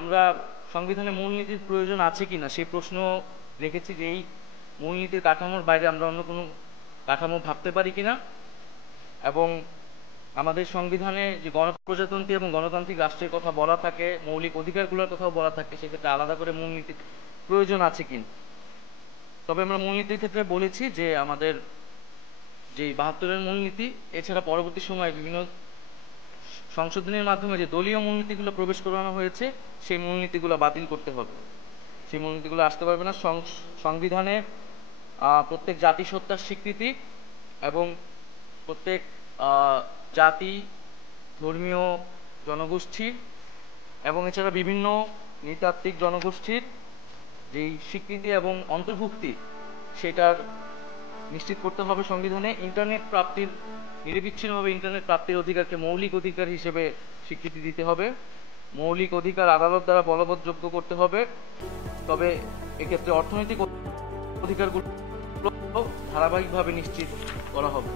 আমরা সংবিধানে মূলনীতির প্রয়োজন আছে কিনা সেই প্রশ্ন রেখেছি যে এই মূলনীতির কাঠামোর বাইরে আমরা অন্য কোনো কাঠামো ভাবতে পারি কিনা, এবং আমাদের সংবিধানে যে গণপ্রজাতন্ত্রী এবং গণতান্ত্রিক রাষ্ট্রের কথা বলা থাকে, মৌলিক অধিকারগুলোর কথাও বলা থাকে, সেক্ষেত্রে আলাদা করে মূলনীতির প্রয়োজন আছে কিনা। তবে আমরা মূলনীতির ক্ষেত্রে বলেছি যে আমাদের যে ৭২-এর মূলনীতি এছাড়া পরবর্তী সময়ে বিভিন্ন সংশোধনের মাধ্যমে যে দলীয় মূলনীতিগুলো প্রবেশ করানো হয়েছে সেই মূলনীতিগুলো বাতিল করতে হবে। সেই মূলনীতিগুলো আসতে পারবে না। সংবিধানে প্রত্যেক জাতিসত্তার স্বীকৃতি এবং প্রত্যেক জাতি, ধর্মীয় জনগোষ্ঠীর এবং এছাড়া বিভিন্ন নৃতাত্ত্বিক জনগোষ্ঠীর যেই স্বীকৃতি এবং অন্তর্ভুক্তি সেটার নিশ্চিত করতে হবে। সংবিধানে ইন্টারনেট প্রাপ্তির, নিরবিচ্ছিন্নভাবে ইন্টারনেট প্রাপ্তির অধিকারকে মৌলিক অধিকার হিসেবে স্বীকৃতি দিতে হবে। মৌলিক অধিকার আদালত দ্বারা বলবৎযোগ্য করতে হবে। তবে এক্ষেত্রে অর্থনৈতিক অধিকারগুলো ধারাবাহিকভাবে নিশ্চিত করা হবে।